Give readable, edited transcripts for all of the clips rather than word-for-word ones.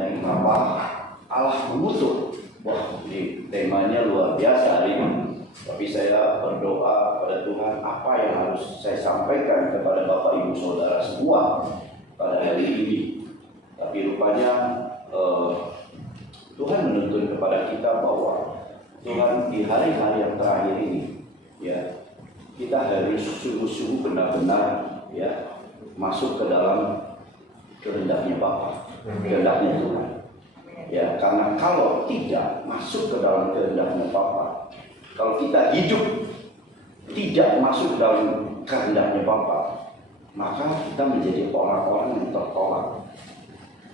mengenai apa Allah mengutuk. Wah, ini temanya luar biasa hari ini. Tapi saya berdoa pada Tuhan, apa yang harus saya sampaikan kepada Bapak Ibu Saudara semua pada hari ini. Tapi rupanya Tuhan menuntun kepada kita bahwa Tuhan di hari-hari yang terakhir ini, ya, kita harus sungguh-sungguh benar-benar, ya, masuk ke dalam kehendaknya Bapa, kehendaknya Tuhan. Ya, karena kalau tidak masuk ke dalam kehendaknya Bapa, kalau kita hidup tidak masuk dalam kehendaknya Bapa, maka kita menjadi orang-orang yang tertolak.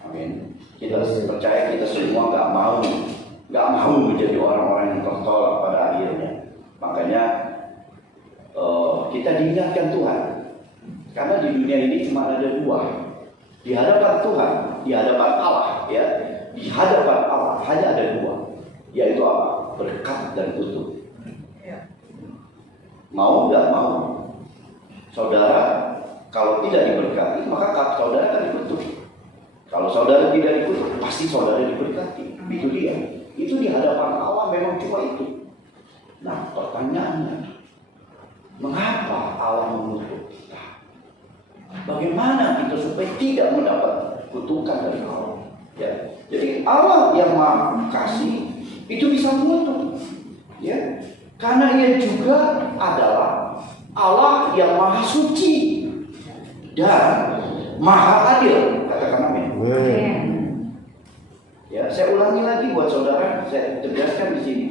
Amin. Kita percaya kita semua nggak mau menjadi orang-orang yang tertolak pada akhirnya. Makanya kita diingatkan Tuhan, karena di dunia ini cuma ada dua, di hadapan Tuhan, di hadapan Allah, ya, di hadapan Allah hanya ada dua, yaitu apa? Berkat dan kutuk. Mau nggak mau, saudara, kalau tidak diberkati maka saudara akan dikutuk. Kalau saudara tidak dikutuk, pasti saudara diberkati. Itu dia. Itu di hadapan Allah memang cuma itu. Nah, pertanyaannya, mengapa Allah mengutuk kita? Bagaimana kita supaya tidak mendapat kutukan dari Allah? Ya. Jadi Allah yang Maha Kasih itu bisa mengutuk, ya, karena Ia juga adalah Allah yang Maha Suci dan Maha Adil. Katakan amin. Ya, saya ulangi lagi buat saudara, saya tegaskan di sini.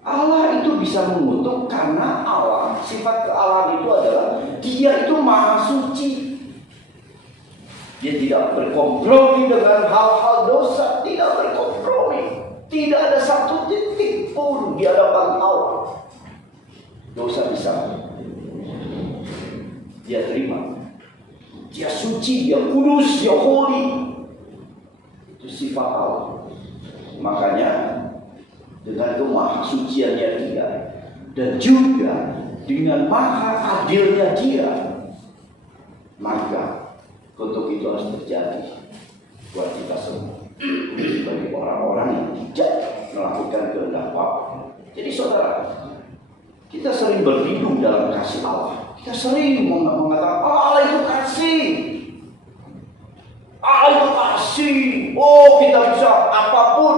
Allah itu bisa mengutuk karena Allah, sifat kealahan itu adalah Dia itu Maha Suci. Dia tidak berkompromi dengan hal-hal dosa, tidak berkompromi. Tidak ada satu titik pun di hadapan Allah dosa bisa Dia terima. Dia suci, Dia kudus, Dia holy. Itu sifat Allah. Makanya dengan kemahasuciannya Dia dan juga dengan maha adilnya Dia, maka kutuk itu harus terjadi buat kita semua, bagi orang-orang yang tidak melakukan kehendak Bapa. Jadi saudara, kita sering berlindung dalam kasih Allah. Kita sering mengatakan Allah itu kasih, Allah itu kasih. Oh, kita bisa apapun,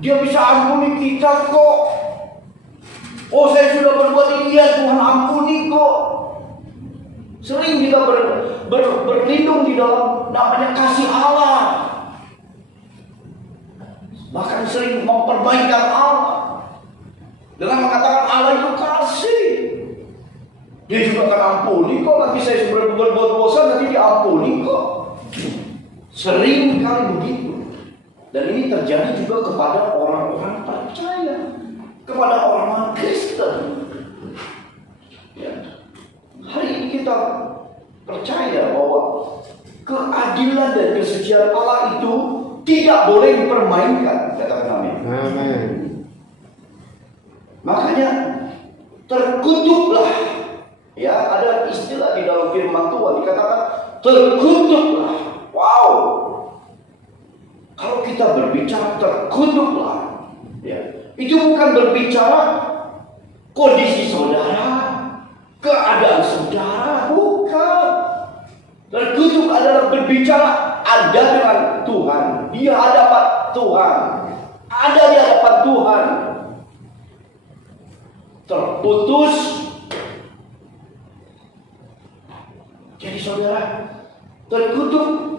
Dia bisa ampuni kita kok. Oh, saya sudah berbuat ini, ya Tuhan ampuni kok. Sering kita berlindung di dalam namanya kasih Allah. Bahkan sering memperbaikan Allah dengan mengatakan Allah itu kasih. Dia juga akan ampuni kok. Nanti saya sudah berbuat dosa, nanti Dia ampuni kok. Sering kali begitu. Dan ini terjadi juga kepada orang-orang percaya, kepada orang-orang Kristen. Ya. Hari ini kita percaya bahwa keadilan dan kesucian Allah itu tidak boleh dipermainkan. Katakan amin. Amin. Makanya terkutuklah. Ya, ada istilah di dalam firman Tuhan dikatakan terkutuklah. Wow. Kalau kita berbicara terkutuklah, ya, itu bukan berbicara kondisi saudara, keadaan saudara, bukan. Terkutuk adalah berbicara Anda dengan Tuhan, di hadapan Tuhan, ada di hadapan Tuhan, terputus. Jadi saudara, terkutuk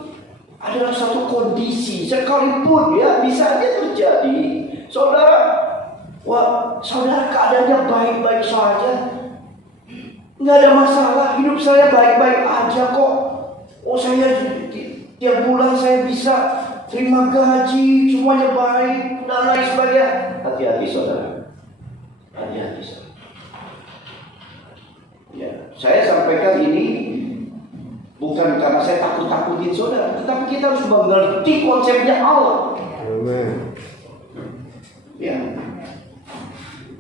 adalah satu kondisi, sekalipun ya bisa aja terjadi. Saudara, wah, saudara keadaannya baik-baik saja, nggak ada masalah, hidup saya baik-baik aja kok. Oh, saya tiap bulan saya bisa terima gaji, semuanya baik dan lain sebagainya. Hati-hati saudara, hati-hati saudara. Ya, saya sampaikan ini bukan karena saya takut-takutin saudara, tetapi kita harus mengerti konsepnya Allah. Amin. Ya.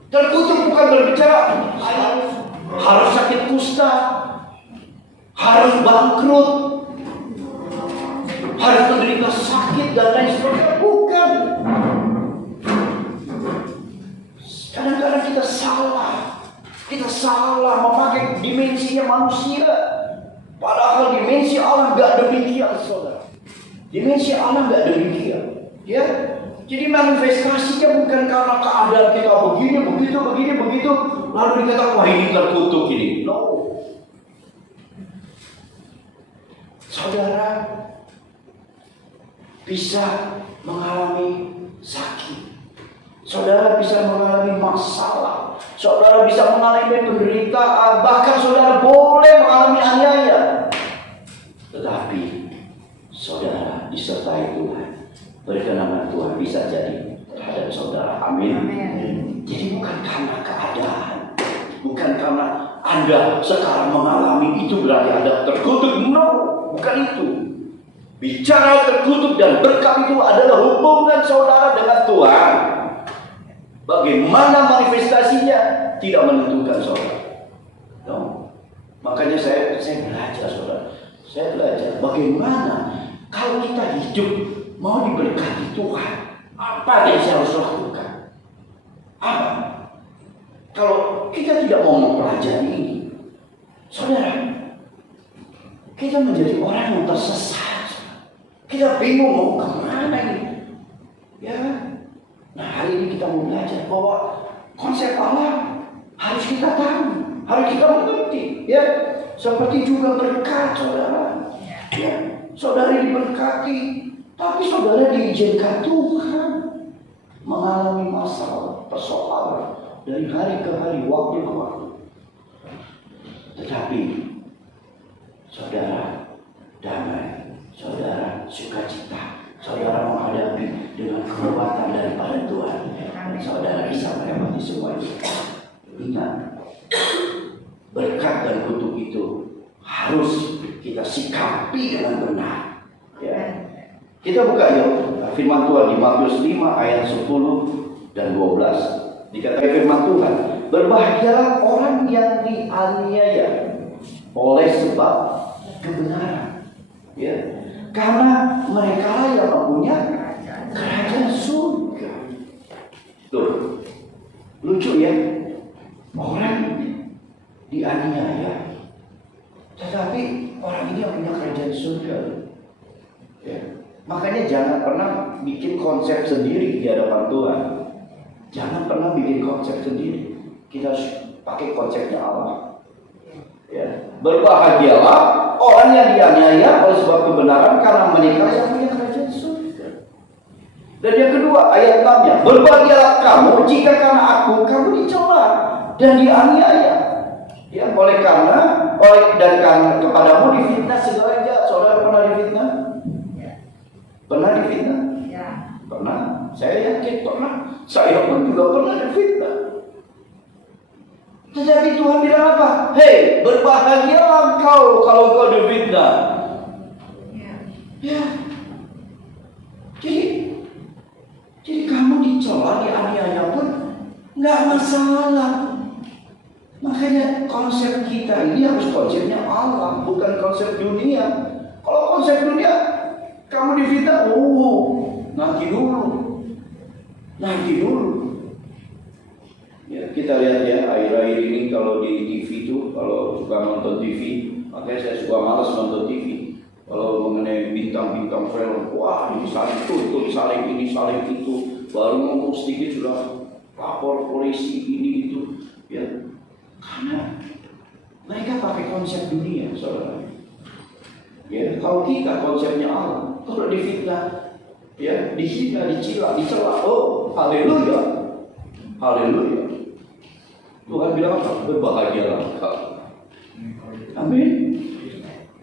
Terkutuk bukan berbicara harus sakit kusta, harus bangkrut, harus menderita sakit dan lain dimensinya manusia. Padahal dimensi Allah nggak demikian, saudara. Dimensi Allah nggak demikian. Ya, jadi manifestasinya bukan karena keadaan kita begini, begitu, lalu dikatakan wah ini terkutuk ini. No, saudara bisa mengalami sakit, saudara bisa mengalami masalah, saudara bisa mengalami penderitaan, bahkan saudara boleh mengalami aniaya. Tetapi saudara disertai Tuhan, perkenanan Tuhan bisa jadi terhadap saudara. Amin. Jadi bukan karena keadaan, bukan karena Anda sekarang mengalami itu berarti Anda terkutuk. No, bukan itu. Bicara terkutuk dan berkat itu adalah hubungan saudara dengan Tuhan. Bagaimana manifestasinya tidak menentukan saudara. No. Makanya saya belajar, saudara. Saya belajar bagaimana kalau kita hidup mau diberkati Tuhan, apa yang saya harus lakukan? Apa? Kalau kita tidak mau mempelajari ini, saudara, kita menjadi orang yang tersesat. Kita bingung mau kemana ini. Ya, nah hari ini kita mau belajar bahwa konsep Allah harus kita tahu, harus kita mengerti. Ya, seperti juga berkat, saudara. Ya, saudara diberkati, tapi saudara diizinkan Tuhan mengalami masalah, persoalan dari hari ke hari, waktu ke waktu. Tetapi saudara damai, saudara sukacita, saudara menghadapi dengan kekuatan daripada Tuhan. Saudara bisa melewati semua itu. Ingat, berkat dan kutuk itu harus kita sikapi dengan benar. Ya. Kita buka yuk firman Tuhan di Matius 5 ayat 10 dan 12. Dikatakan firman Tuhan, berbahagialah orang yang dianiaya oleh sebab kebenaran. Ya. Karena mereka yang mempunyai kerajaan surga. Tuh, lucu ya, orang dianiaya, tetapi orang ini yang punya kerajaan surga. Ya. Makanya jangan pernah bikin konsep sendiri di hadapan Tuhan. Jangan pernah bikin konsep sendiri. Kita harus pakai konsepnya Allah. Ya. Berbahagialah orang yang dianiaya oleh sebab kebenaran, karena mereka yang punya kerajaan surga. Dan yang kedua, ayat 6-nya, berbahagialah kamu jika karena aku kamu dicela dan dianiaya. Ya, karena kepadamu difitnah segala jahat. Saudara pernah difitnah? Pernah difitnah? Ya. Pernah. Saya yakin pernah. Saya pun juga pernah difitnah. Tetapi Tuhan bilang apa? Hei, berbahagialah kau kalau kau difitnah. Ya. Jadi kamu dicela, dianiaya pun nggak masalah. Makanya konsep kita ini harus konsepnya Allah, bukan konsep dunia. Kalau konsep dunia, kamu difitnah, nanti dulu. Ya, kita lihat ya, akhir-akhir ini kalau di TV itu, kalau suka nonton TV, makanya saya suka malas nonton TV. Kalau mengenai bintang-bintang film, wah ini saling tuntut, saling ini, saling itu, baru ngomong sedikit sudah lapor polisi ini itu, ya. Karena mereka pakai konsep dunia, saudara. Ya, kalau kita konsepnya Allah, kalau difitnah, ya, dihina, dicela, haleluya, haleluya. Tuhan bilang apa? Berbahagialah kau. Amin.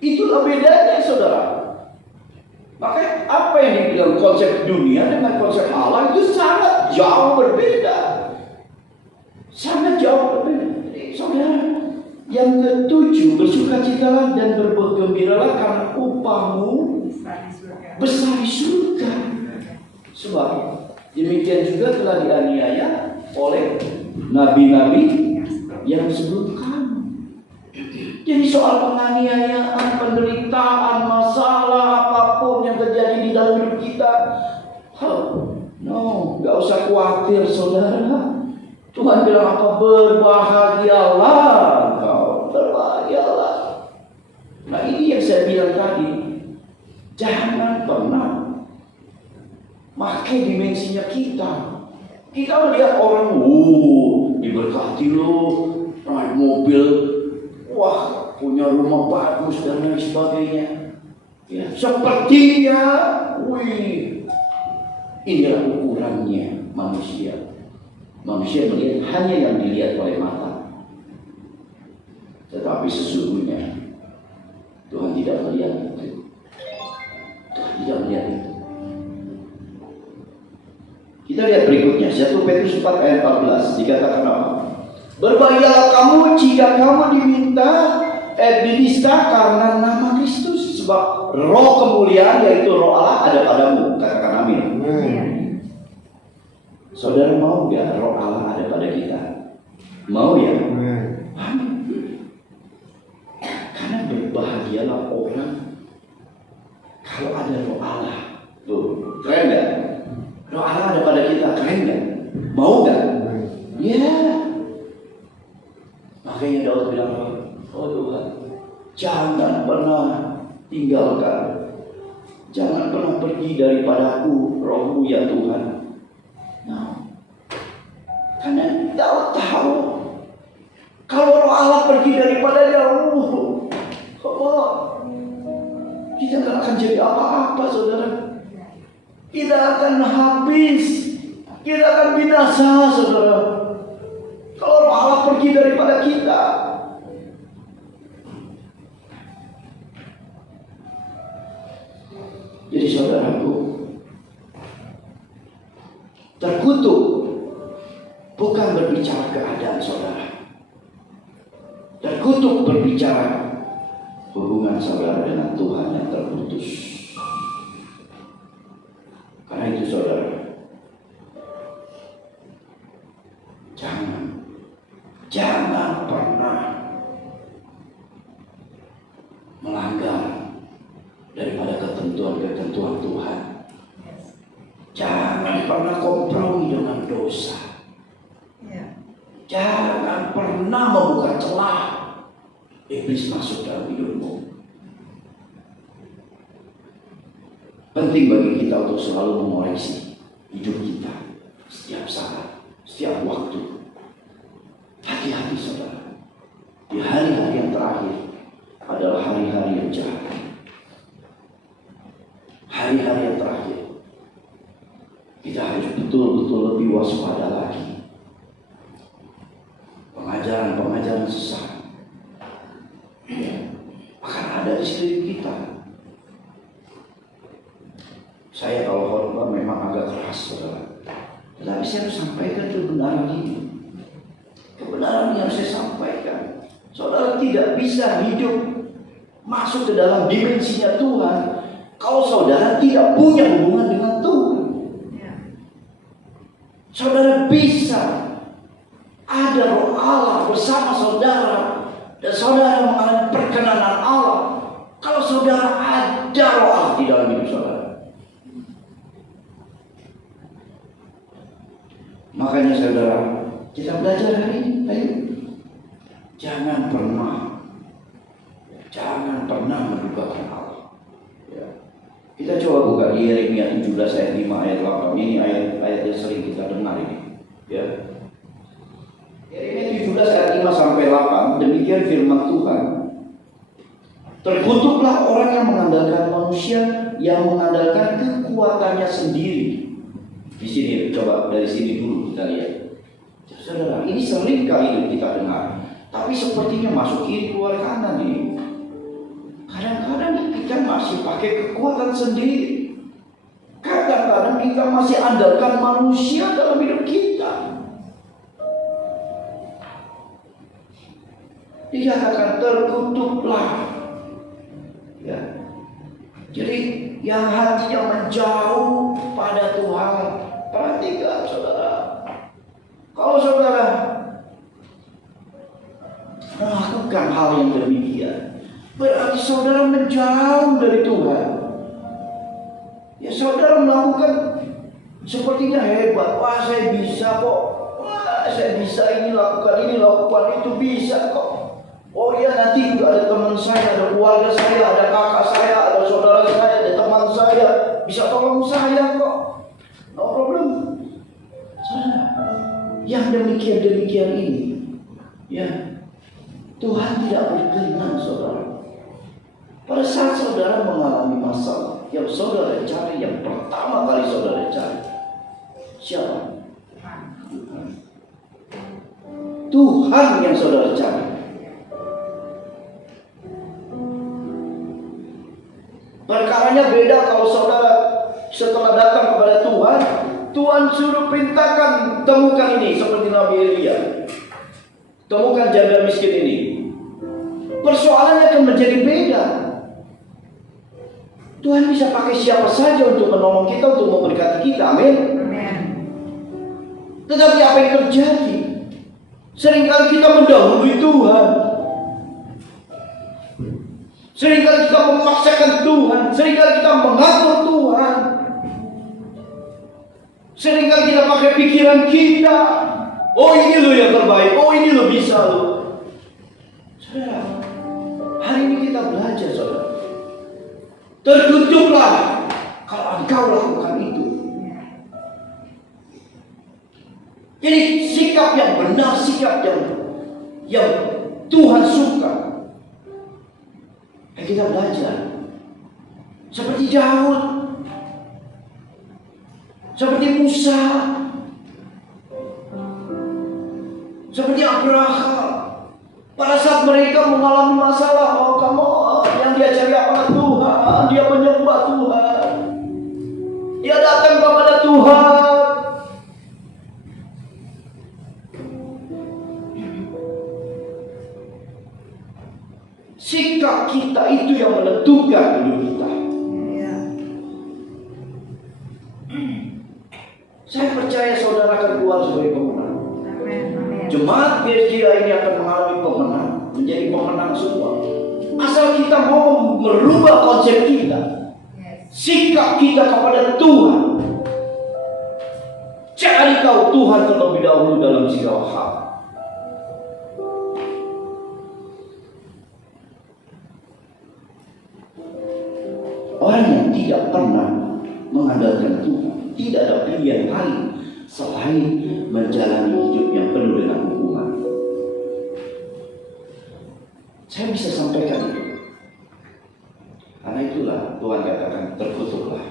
Itulah bedanya, saudara. Makanya apa yang dibilang konsep dunia dengan konsep Allah itu sangat jauh berbeda. Sangat jauh berbeda. Saudara, yang ketujuh, bersukacitalah dan bergembiralah karena upahmu besar di surga. Sebab demikian juga telah dianiaya oleh nabi-nabi yang sebelum kamu. Jadi soal penganiayaan, penderitaan, masalah apapun yang terjadi di dalam hidup kita, nggak usah khawatir, saudara. Tuhan bilang apa? Berbahagialah kau. berbahagialah. Nah ini yang saya bilang tadi, jangan pernah pakai dimensinya kita. Kita melihat orang, diberkati loh, naik mobil, wah punya rumah bagus dan lain sebagainya. Ya, sepertinya, inilah ukurannya manusia. Manusia melihat hanya yang dilihat oleh mata. Tetapi sesungguhnya Tuhan tidak melihat itu. Tuhan tidak melihat itu. Kita lihat berikutnya, 1 Petrus 4 ayat 14 dikatakan apa? Berbahagialah kamu jika kamu dinista karena nama Kristus, sebab roh kemuliaan yaitu roh Allah ada padamu. Katakan amin. Saudara mau gak roh Allah ada pada kita? Mau ya? Amin. Karena berbahagialah orang kalau ada roh Allah. Tuh, keren gak? Roh Allah ada pada kita, keren gak? Mau gak? Ya. Makanya Daud bilang, oh Tuhan, jangan pernah tinggalkan, jangan pernah pergi daripadaku rohmu ya Tuhan. Nah, karena Daud tahu kalau roh Allah pergi daripadanya, kita tidak akan jadi apa-apa, saudara. Kita akan habis, kita akan binasa, saudara. Kalau roh Allah pergi daripada kita. Jadi saudaraku, terkutuk bukan berbicara keadaan saudara. Terkutuk berbicara hubungan saudara dengan Tuhan yang terputus. Karena itu saudara, jangan pernah melanggar daripada ketentuan Tuhan. Jangan pernah kompromi dengan dosa. Jangan pernah membuka celah iblis masuk dalam hidupmu. Penting bagi kita untuk selalu mengoreksi hidup kita setiap saat, setiap waktu. Hati-hati saudara, di hari-hari yang terakhir adalah hari-hari yang jahat. Hari-hari yang terakhir kita harus betul-betul lebih waspada lagi. Pengajaran-pengajaran sesat akan ada di sekeliling kita. Saya kalau khotbah memang agak keras saudara, tetapi saya harus sampaikan kebenaran ini. Kebenaran yang saya sampaikan, saudara tidak bisa hidup masuk ke dalam dimensinya Tuhan kalau saudara tidak punya hubungan dengan Tuhan. Saudara bisa ada roh Allah bersama saudara dan saudara mengalami perkenanan Allah kalau saudara ada roh Allah di dalam hidup saudara. Makanya saudara, kita belajar hari ini, ayo. Jangan pernah mendukakan Allah. Ya. Kita coba buka di Yeremia 17 ayat 5 ayat 8. Ini ayat yang sering kita dengar ini. Ya. Yeremia 17 ayat 5 sampai 8. Demikian firman Tuhan. Terkutuklah orang yang mengandalkan manusia, yang mengandalkan kekuatannya sendiri. Di sini, coba dari sini dulu kita lihat. Saudara, ini sering kali kita dengar, tapi sepertinya masuk kiri keluar kanan ini. Kadang-kadang kita masih pakai kekuatan sendiri. Kadang-kadang kita masih andalkan manusia dalam hidup kita. Dikatakan terkutuklah. Ya. Jadi yang hatinya menjauh pada Tuhan, perhatikan saudara. Kalau saudara melakukan hal yang demikian, berarti saudara menjauh dari Tuhan. Ya saudara melakukan sepertinya hebat. Wah saya bisa kok. Wah saya bisa ini lakukan itu bisa kok. Oh iya, nanti juga ada teman saya, ada keluarga saya, ada kakak saya, ada saudara saya, ada teman saya, bisa tolong saya kok. No problem. Saudara, yang demikian ini, ya, Tuhan tidak berkenan, saudara. Pada saat saudara mengalami masalah, yang saudara cari, yang pertama kali saudara cari, siapa? Tuhan. Tuhan yang saudara cari. Perkaranya beda kalau saudara setelah datang kepada Tuhan, Tuhan suruh perintahkan temukan ini seperti Nabi Elia. Temukan janda miskin ini. Persoalannya akan menjadi beda. Tuhan bisa pakai siapa saja untuk menolong kita, untuk memberkati kita. Amin. Tetapi apa yang terjadi? Seringkali kita mendahului Tuhan. Seringkali kita memaksakan Tuhan. Seringkali kita mengatur Tuhan. Seringkali kita pakai pikiran kita. Oh ini lo yang terbaik. Oh ini lo bisa lo. Saudara, hari ini kita belajar, saudara. Tertutup lagi kalau engkau lakukan itu. Jadi sikap yang benar, sikap yang Tuhan suka. Kita belajar seperti Daud, seperti Musa, seperti Abraham. Pada saat mereka mengalami masalah, oh kamu yang dia cari apa? Tuhan, dia menyembah Tuhan, dia datang kepada Tuhan. Sikap kita itu yang menentukan hidup kita. Saya percaya saudara akan keluar sebagai pemenang. Jemaat kira ini akan mengalami pemenang, menjadi pemenang semua. Asal kita mau merubah konsep kita, sikap kita kepada Tuhan. Cari tahu Tuhan terlebih dahulu dalam segala hal. Orang yang tidak pernah mengandalkan Tuhan, tidak ada pilihan lain selain menjalani hidup yang penuh dengan hukuman. Saya bisa sampaikan itu. Karena itulah Tuhan katakan terkutuklah.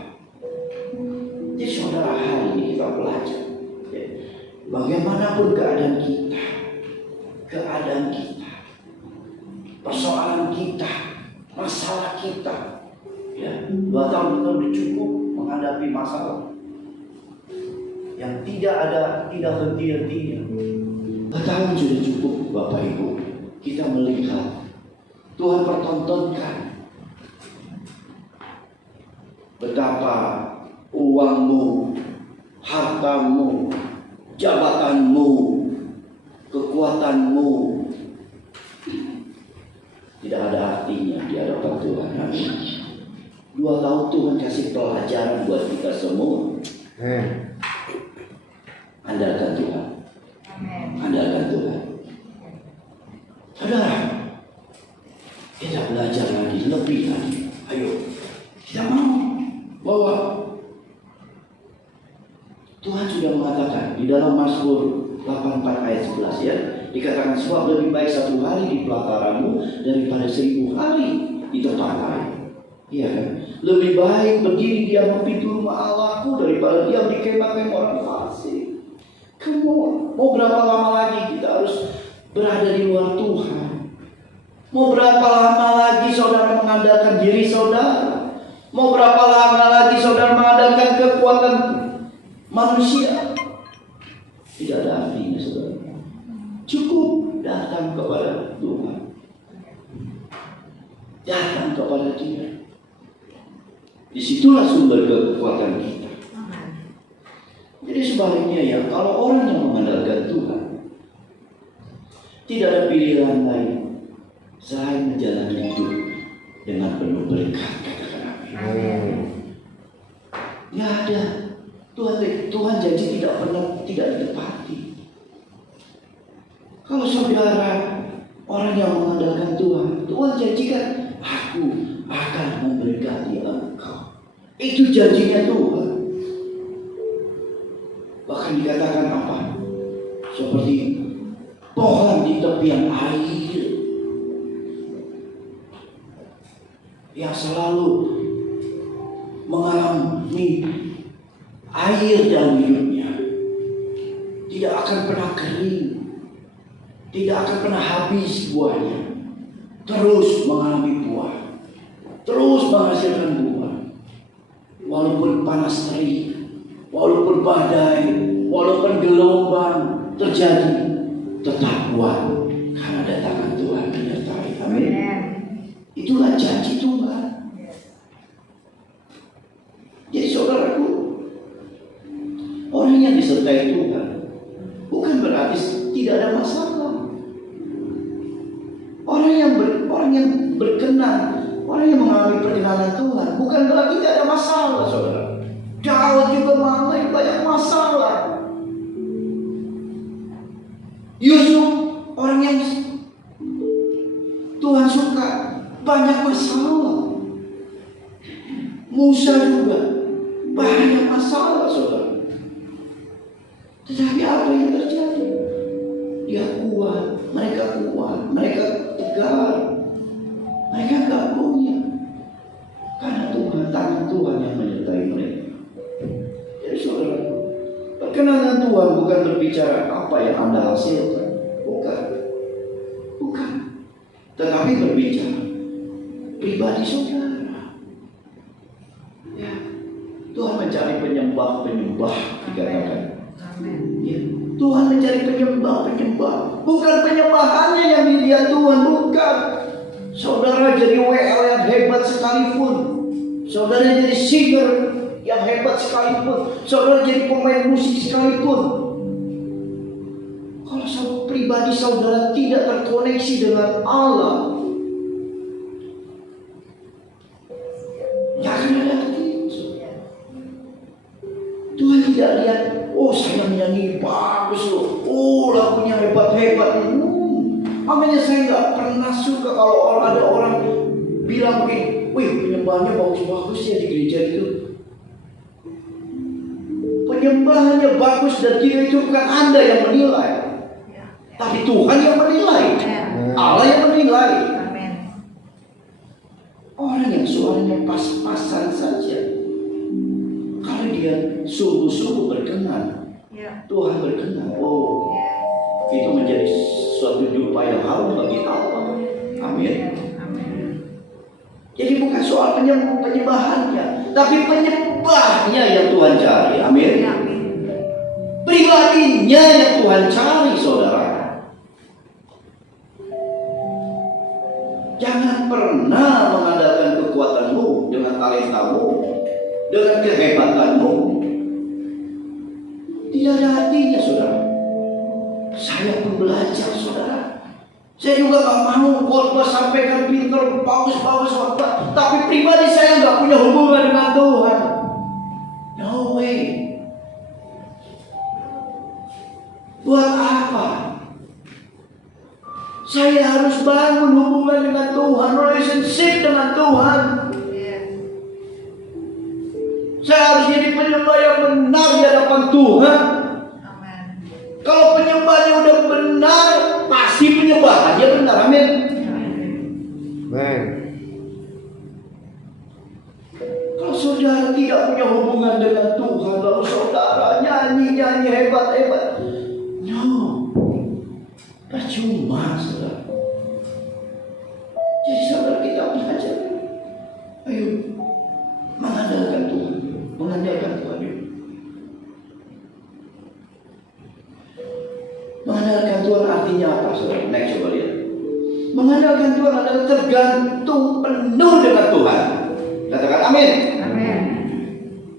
Jadi saudara, hari ini kita belajar. Bagaimanapun keadaan kita, persoalan kita, masalah kita, ya, 2 tahun itu sudah cukup menghadapi masalah yang tidak henti-hentinya. 2 tahun sudah cukup, Bapak Ibu. Kita melihat Tuhan pertontonkan betapa uangmu, hartamu, jabatanmu, kekuatanmu tidak ada artinya di hadapan Tuhan. Amin. 2 tahun Tuhan kasih pelajaran buat kita semua. Andalkan Tuhan. Andalkan Tuhan. Saudara, kita belajar lagi, lebih lagi. Ayo, kita mau bahwa Tuhan sudah mengatakan di dalam Mazmur 84 ayat 11 ya, dikatakan sebab lebih baik 1 hari di pelataranmu daripada 1000 hari di tempat lain. Iya kan? Lebih baik berdiri diam di pintu rumah Allahku daripada diam di kemah-kemah orang fasik. Kamu mau berapa lama lagi kita harus berada di luar Tuhan? Mau berapa lama lagi saudara mengandalkan diri saudara? Mau berapa lama lagi saudara mengandalkan kekuatan manusia? Tidak ada artinya saudara. Cukup datang kepada Tuhan. Datang kepada Dia. Disitulah sumber kekuatan kita. Jadi sebaliknya ya, kalau orang yang mengandalkan Tuhan, tidak ada pilihan lain selain menjalani hidup dengan penuh berkat. Katakan amin. Nggak ada. Tuhan janji tidak pernah tidak ditepati. Kalau saudara Orang yang mengandalkan Tuhan, Tuhan janjikan, aku akan memberkati engkau. Itu janjinya Tuhan. Bahkan dikatakan apa? Seperti pohon di tepian air yang selalu mengalami air dalam hidupnya, tidak akan pernah kering, tidak akan pernah habis buahnya, terus mengalami buah, terus menghasilkan buah. Walaupun panas terik, walaupun badai, walaupun gelombang terjadi, tetap kuat karena datangan Tuhan menyertai. Amin. Itulah janji Tuhan. Jadi saudaraku, orang yang disertai Tuhan bukan berarti tidak ada masalah. Orang yang berkenan, orang yang mengalami perkenanan Tuhan bukan berarti tidak ada masalah, saudara. Daud juga mengalami banyak masalah. Yusuf, orang yang Tuhan suka, banyak masalah. Musa juga banyak masalah, saudara. Tetapi apa yang terjadi? Dia kuat, mereka tegar, mereka gak punya. Karena Tuhan, tangan Tuhan yang menyertai mereka. Jadi saudara, perkenanan Tuhan bukan berbicara apa yang Anda hasilkan, bukan. Tetapi berbicara pribadi saudara. Ya, Tuhan mencari penyembah-penyembah, dikatakan. Ya, Tuhan mencari penyembah-penyembah, bukan penyembahannya yang dilihat Tuhan, bukan. Saudara jadi WL yang hebat sekalipun, saudara jadi singer yang hebat sekalipun, saudara jadi pemain musik sekalipun, kalau pribadi saudara tidak terkoneksi dengan Allah, gak akan ada arti. Tuhan tidak lihat, oh saya menyanyi bagus loh, oh lagunya hebat-hebat. Makanya saya nggak pernah suka kalau ada orang bilang begini, wih penyembahnya bagus-bagus ya di gereja itu. Penyembahannya bagus dan tidak, itu bukan Anda yang menilai, tapi Tuhan yang menilai, Allah yang menilai. Orang yang suaranya pas-pasan saja, kalau dia sungguh-sungguh berkenan, Tuhan berkenan, oh itu menjadi suatu jumpa yang harum bagi Allah. Amin. Jadi bukan soal penyembahannya, tapi penyembahnya yang Tuhan cari. Amin. Pribadinya yang Tuhan cari, saudara. Jangan pernah mengandalkan kekuatanmu, dengan talentamu, dengan kehebatanmu. Tidak ada artinya, saudara. Saya pun belajar, saudara. Saya juga gak mau khotbah sampaikan pintar, bagus-bagus khotbah, tapi pribadi saya gak punya hubungan dengan Tuhan. No way. Buat apa? Saya harus bangun hubungan dengan Tuhan, relationship dengan Tuhan. Saya harus jadi penyembah yang benar di hadapan Tuhan. Kalau penyembahnya udah benar, pasti penyembahannya benar. Amin. Kalau saudara tidak punya hubungan dengan Tuhan, lalu saudara nyanyi hebat-hebat, no, percuma, saudara. Jadi saudara, kita belajar, ayo mengandalkan Tuhan, yuk. Mengandalkan Tuhan artinya apa, saudara? Next, coba lihat. Mengandalkan Tuhan adalah tergantung penuh dengan Tuhan. Katakan amin. Amin.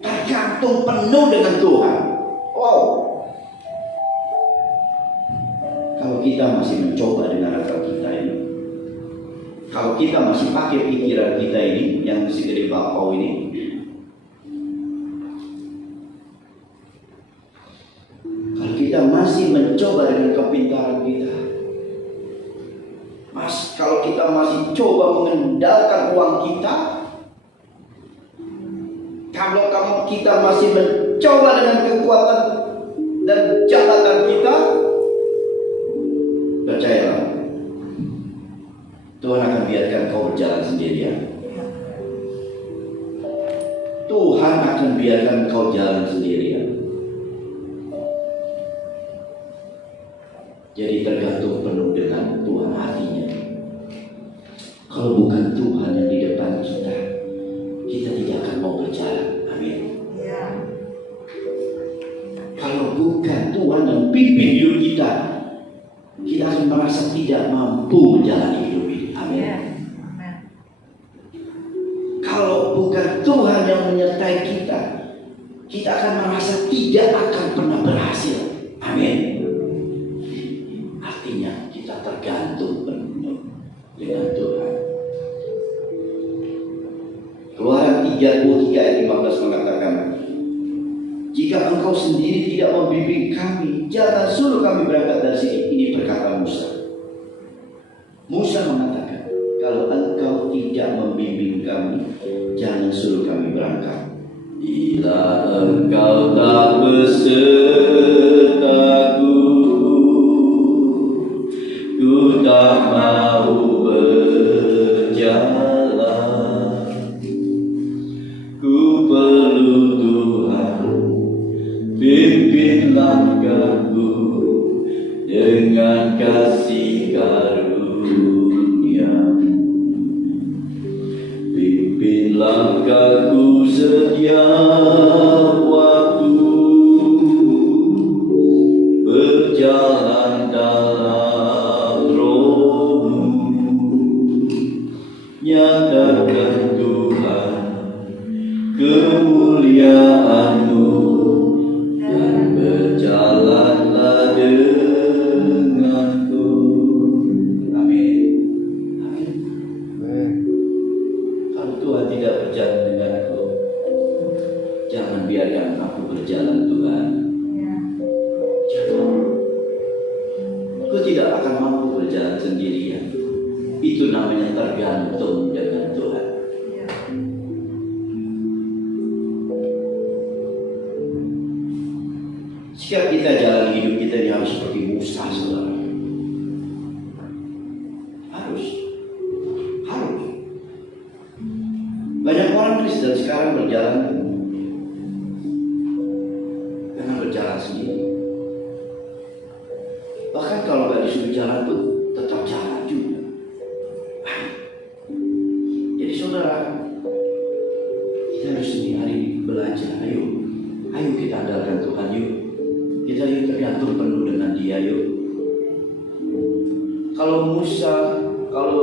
Tergantung penuh dengan Tuhan. Wow. Kalau kita masih mencoba dengan akal kita ini, kalau kita masih pakai pikiran kita ini yang segede bakpao ini, kalau kita masih mencoba dengan kepintaran kita, kita masih coba mengandalkan uang kita, kalau kita masih mencoba dengan kekuatan dan jabatan kita, percayalah, Tuhan akan biarkan kau berjalan sendirian. Tuhan akan biarkan kau jalan sendirian. Jadi tergantung penuh dengan Tuhan hatinya. Kalau bukan Tuhan yang di depan kita, kita tidak akan mau berjalan. Amin. Kalau bukan Tuhan yang pimpin hidup kita, kita akan merasa tidak mampu menjalani hidup ini. Amin. Kalau bukan Tuhan yang menyertai kita, kita akan merasa tidak akan pernah berhasil. Amin. Artinya kita tergantung penuh dengan Tuhan. Keluaran 33 ayat 15 mengatakan, jika engkau sendiri tidak membimbing kami, jangan suruh kami berangkat dari sini. Ini perkataan Musa. Musa mengatakan, kalau engkau tidak membimbing kami, jangan suruh kami berangkat. Bila engkau tak besertaku, ku tak mau berjalan. Ku perlu Tuhan, pimpin langkahku dengan kasih karunia. Pimpin langkahku setiap waktu, berjalan dalam roh-Mu. Nyatakan Tuhan kemuliaan-Mu dan berjalanlah denganku. Amin. Amin. Kalau Tuhan tidak berjalan denganku, jangan biarkan aku berjalan, Tuhan. Jangan. Aku tidak akan mampu berjalan sendirian. Itu namanya tergantung dengan Tuhan. Sikap kita jalan hidup kita ini harus seperti Musa, saudara. Harus. Banyak orang Kristen sekarang berjalan dengan berjalan sendiri. Bahkan kalau gak disuruh jalan pun tetap jalan juga. Jadi saudara, kita harus ini hari ini belajar. Ayo kita andalkan Tuhan, yuk. Kita yuk tergantung penuh dengan Dia, yuk. Kalau Musa, kalau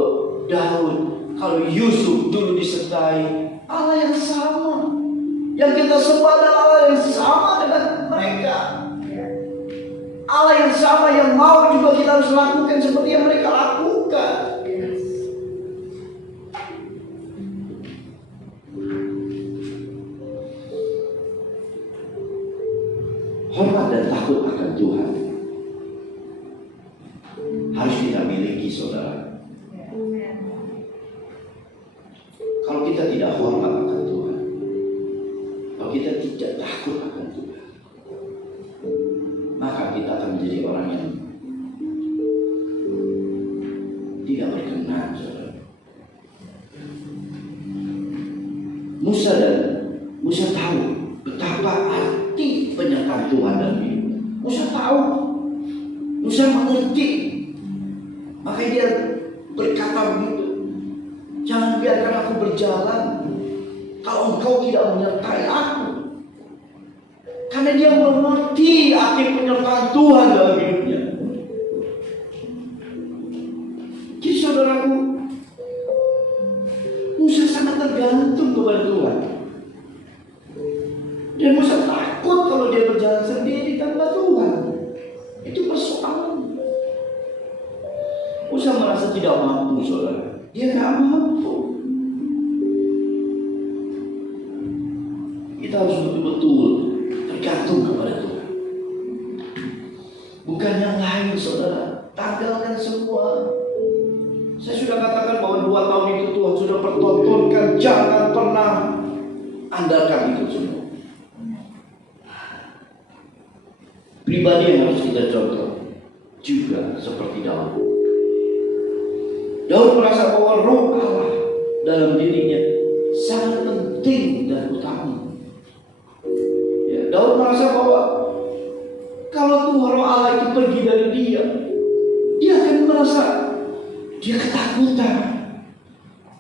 Daud, kalau Yusuf dulu disertai Allah yang sama. Yang kita sembah adalah Allah yang sama dengan mereka. Allah yang sama yang mau juga kita harus lakukan seperti yang mereka lakukan. Hormat dan takut akan Tuhan harus kita miliki, saudara. Kalau kita tidak hormat akan Tuhan, kalau kita tidak takut akan Tuhan, maka kita akan menjadi orang yang tidak berkenan, saudara. Musa tahu betapa arti penyertaan Tuhan dalam hidupnya. Musa tahu, Musa mengerti, makanya dia berkata begitu. Jangan biarkan aku berjalan kalau engkau tidak menyertai aku. Karena dia mengerti arti penyertaan Tuhan dalam hidupnya. Jadi saudaraku, Musa sangat tergantung kepada Tuhan. Dan Musa takut kalau dia berjalan sendiri tanpa Tuhan. Itu persoalan. Musa merasa tidak mampu, saudara. Dia gak mampu. Kita harus betul-betul tergantung kepada Tuhan. Bukan yang lain, saudara. Tanggalkan semua. Saya sudah katakan dipertontonkan, jangan pernah andalkan itu semua. Pribadi yang harus kita contoh juga seperti Daud. Daud merasa bahwa roh Allah dalam dirinya sangat penting dan utama. Ya, Daud merasa bahwa kalau Tuhan roh Allah itu pergi dari dia, dia akan merasa dia ketakutan.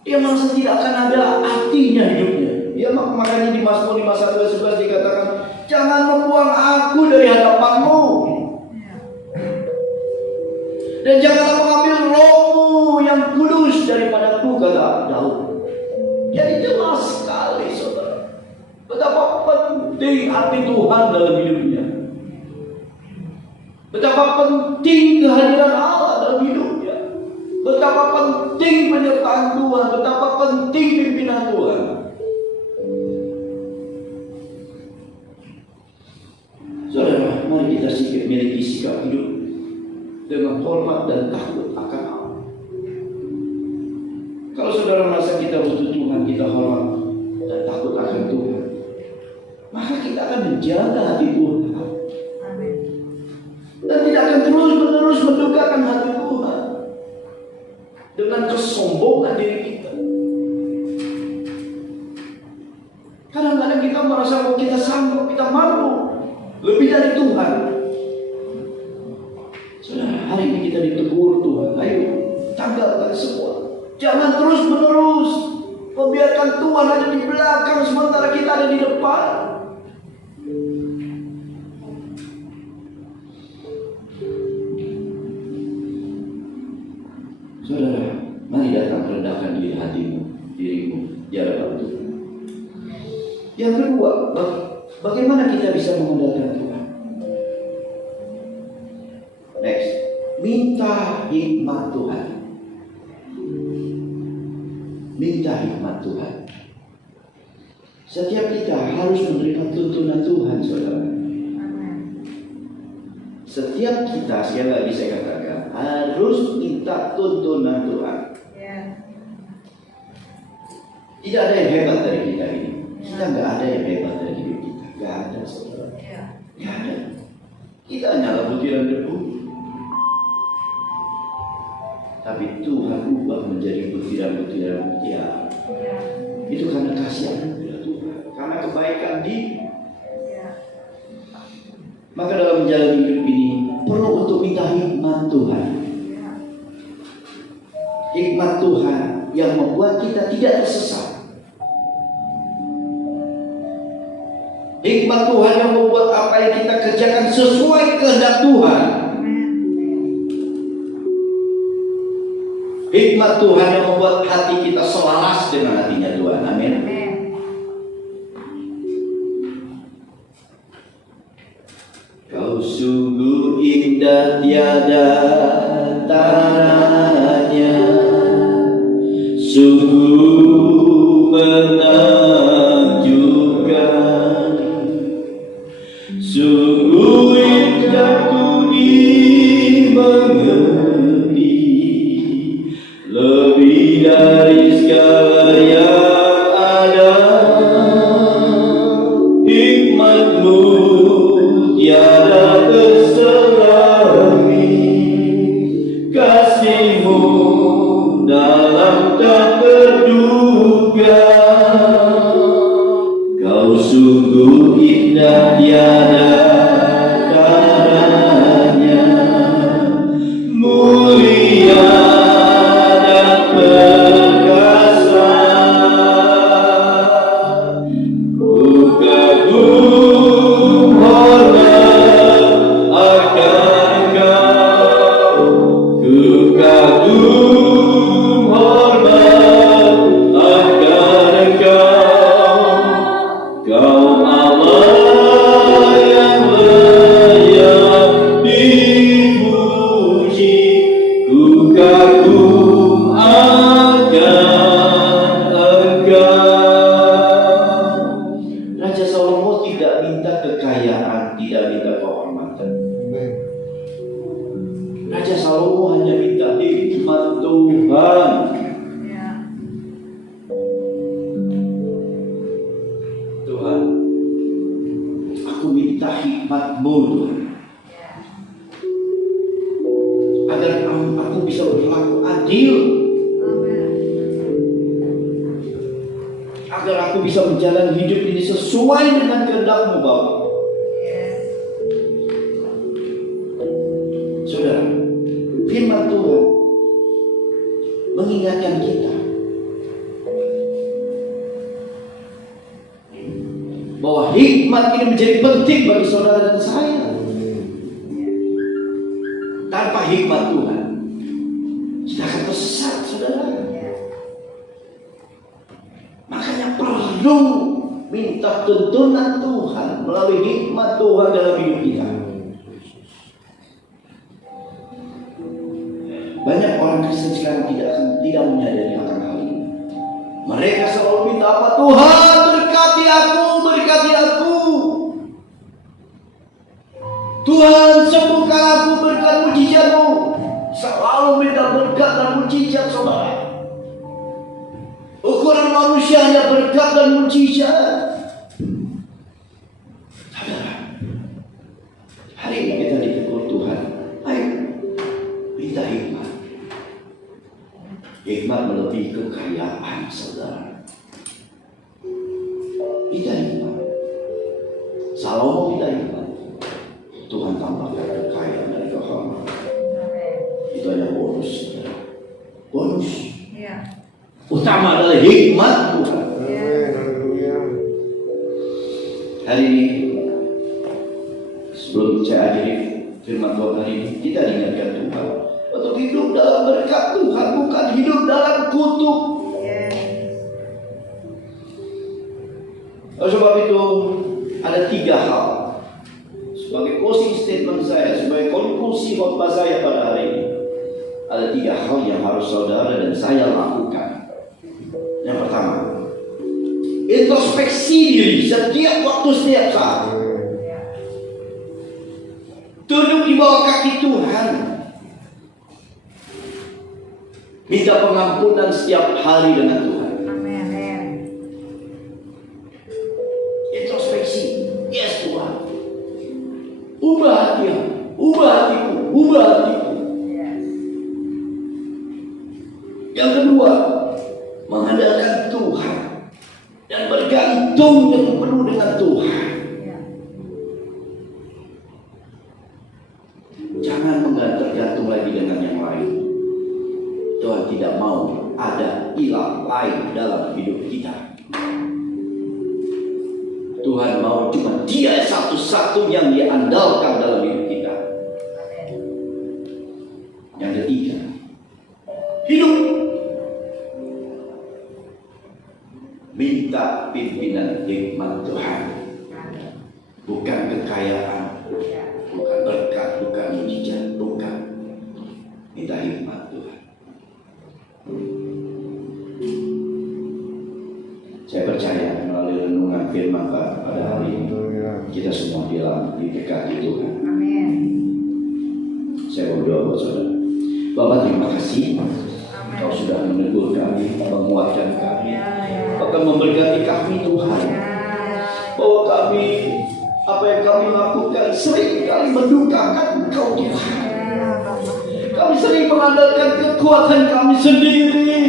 Dia merasa tidak akan ada artinya hidupnya. Dia makanya di Mazmur 51:11 dikatakan, jangan membuang aku dari hadapanmu, dan janganlah mengambil rohmu yang kudus daripadaku, kata Daud. Jadi jelas sekali saudara, betapa penting arti Tuhan dalam hidupnya. Betapa penting kehadiran Allah dalam hidupnya. Betapa penting penyertaan Tuhan, betapa penting pimpinan Tuhan. Saudara, mari kita miliki sikap hidup dengan hormat dan takut akan Allah. Kalau saudara merasa kita butuh Tuhan, kita hormat dan takut akan Tuhan, maka kita akan menjaga hati Tuhan. Amin. Dan tidak akan terus-menerus mendukakan hati Tuhan dengan kesombongan diri kita. Kadang-kadang kita merasa bahwa kita sanggup, kita mampu lebih dari Tuhan. Saudara, hari ini kita ditegur Tuhan. Ayo, tanggalkan semua. Jangan terus-menerus membiarkan Tuhan ada di belakang sementara kita ada di depan. Saudara, mari datang rendahkan diri hatimu, dirimu di hadapan Tuhan. Yang kedua, bagaimana kita bisa mengandalkan Tuhan? Next, minta hikmat Tuhan. Minta hikmat Tuhan. Setiap kita harus menerima tuntunan Tuhan, saudara. Setiap kita, sekali lagi saya katakan, harus minta tuntunan Tuhan. Tidak ada yang hebat dari kita ini. Kita nggak ada yang hebat dari hidup kita. Nggak ada, saudara. Nggak ada. Kita hanyalah butiran debu. Tapi Tuhan ubah menjadi butiran-butiran mutiara. Itu karena kasih anugerah Tuhan, karena kebaikan Dia. Maka dalam menjalani hidup ini perlu untuk minta hikmat Tuhan. Hikmat Tuhan yang membuat kita tidak tersesat. Hikmat Tuhan yang membuat apa yang kita kerjakan sesuai kehendak Tuhan. Hikmat Tuhan yang membuat hati kita selaras dengan hatinya Tuhan. Amin. Kau sungguh indah tiada taranya, sungguh menakjubkan, sungguh indah ku dimengerti, lebih dari segala yang ada. Hikmat-Mu tiada terselami, kasih-Mu dalam tak terduga. Kau sungguh indah tiada taranya, mulia dan perkasa. Ku kagum hormat akan Kau, ku kagum hormat akan Kau. Kau Allah yang layak dipuji, ku kagum akan Engkau. Raja Salomo tidak minta kekayaan, tidak minta kehormatan. Raja Salomo hanya minta hikmat Tuhan. Aku minta hikmat-Mu Tuhan, agar aku bisa berlaku adil, agar aku bisa menjalani hidup ini sesuai dengan kehendak-Mu Bapa. Saudara, firman Tuhan mengingatkan kita bahwa hikmat ini menjadi penting bagi saudara dan saya. Tanpa hikmat Tuhan, kita akan tersesat, saudara. Makanya perlu minta tuntunan Tuhan melalui hikmat Tuhan dalam hidup kita. Banyak orang Kristen sekarang tidak menyadari akan hal ini. Mereka selalu minta apa? Tuhan berkati aku, berkati aku. Tuhan sembuhkan aku berkat mujizat-Mu. Selalu minta berkat dan mujizat, saudara. Ukuran manusia hanya berkat dan mujizat. Saudara, hari ini kita ditegur Tuhan. Ayo, minta hikmat. Hikmat melebihi kekayaan, saudara. Minta hikmat. Salomo minta hikmat. Tuhan tambahkan kekayaan dan kehormatan. Itu hanya bonus, saudara. Bonus. Utama adalah hikmat Tuhan. Hari ini, sebelum saya akhiri firman Tuhan hari ini, kita diingatkan Tuhan untuk hidup dalam berkat Tuhan, bukan hidup dalam kutuk. Oleh sebab itu, ada 3 hal sebagai closing statement saya, sebagai konklusi khotbah saya pada hari ini. Ada 3 hal yang harus saudara dan saya lakukan. Yang pertama, introspeksi diri setiap waktu, setiap saat. Tunduk di bawah kaki Tuhan. Minta pengampunan setiap hari dengan Tuhan. Introspeksi. Yes Tuhan. Ubah hatiku, ubah hatiku, ubah hatiku. Yang kedua, mengandalkan Tuhan dan bergantung dengan penuh dengan Tuhan. Jangan tergantung lagi dengan yang lain. Tuhan tidak mau ada ilah lain dalam hidup kita. Tuhan mau cuma Dia satu-satunya yang diandalkan dalam hidup kita. Yang ketiga, hidup minta pimpinan hikmat Tuhan, bukan kekayaan, bukan berkat, bukan mujizat, bukan. Minta hikmat Tuhan. Saya percaya melalui renungan firman pada hari ini, kita semua didekati Tuhan. Saya berdoa buat saudara. Bapak, terima kasih. Kau sudah menegur kami, menguatkan kami, bahkan memberkati kami Tuhan. Bahwa kami, apa yang kami lakukan sering kali mendukakan Engkau Tuhan. Kami sering mengandalkan kekuatan kami sendiri.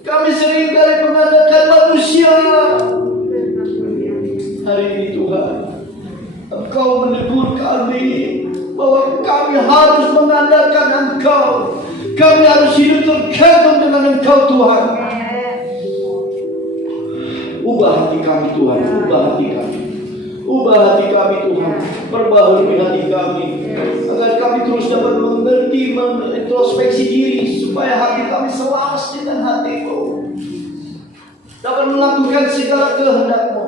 Kami sering kali mengandalkan manusia. Hari ini Tuhan, Engkau menegur kami bahwa kami harus mengandalkan Engkau. Kami harus hidup tergantung dengan Engkau Tuhan. Ubah hati kami Tuhan, ubah hati kami. Ubah hati kami Tuhan, perbaharui hati kami, agar kami terus dapat mengerti, mengintrospeksi diri, supaya hati kami selaras dengan hati-Mu, dapat melakukan segala kehendak-Mu.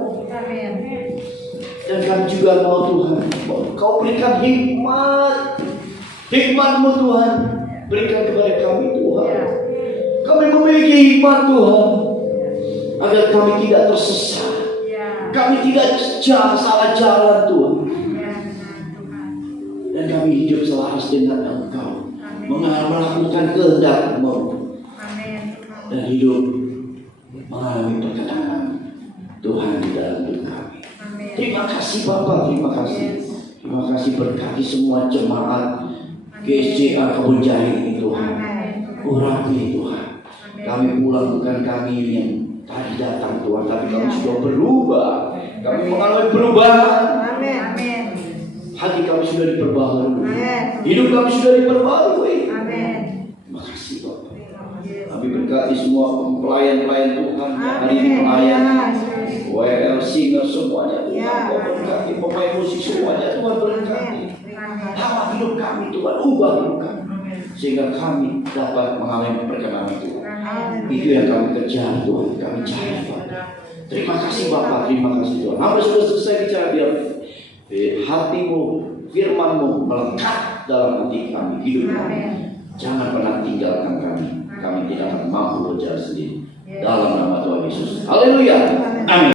Dan kami juga mau Tuhan, Kau berikan hikmat, hikmat-Mu Tuhan, berikan kepada kami Tuhan. Kami memiliki hikmat Tuhan, agar kami tidak tersesat. Kami tidak salah jalan Tuhan. Dan kami hidup selaras dengan Engkau, melakukan kehendak-Mu, dan hidup mengalami perkenanan Tuhan di dalam hidup kami. Terima kasih Bapak, terima kasih. Terima kasih berkati semua jemaat GSJA Kebun Jaya ini Tuhan. Urapi Tuhan. Kami pulang bukan kami yang tadi datang Tuhan, tapi kami sudah berubah. Kami mengalami perubahan. Hati kami sudah diperbaharui. Hidup kami sudah diperbaharui. Terima kasih Bapak. Kami berkati semua pelayan-pelayan Tuhan yang hari ini melayani. WL singer semuanya Tuhan, Kau berkati pemain musik semuanya Tuhan berkati. Dalam hidup kami Tuhan, ubah hidup kami sehingga kami dapat mengalami perkenan Tuhan. Itu yang kami kejar Tuhan, kami cari Tuhan. Terima kasih Bapak, terima kasih Tuhan. Hamba sudah selesai bicara, biar hatimu, firman-Mu melekat dalam hati kami, hidup kami. Jangan pernah tinggalkan kami. Kami tidak akan mampu berjalan sendiri. Dalam nama Tuhan Yesus. Haleluya. Amin.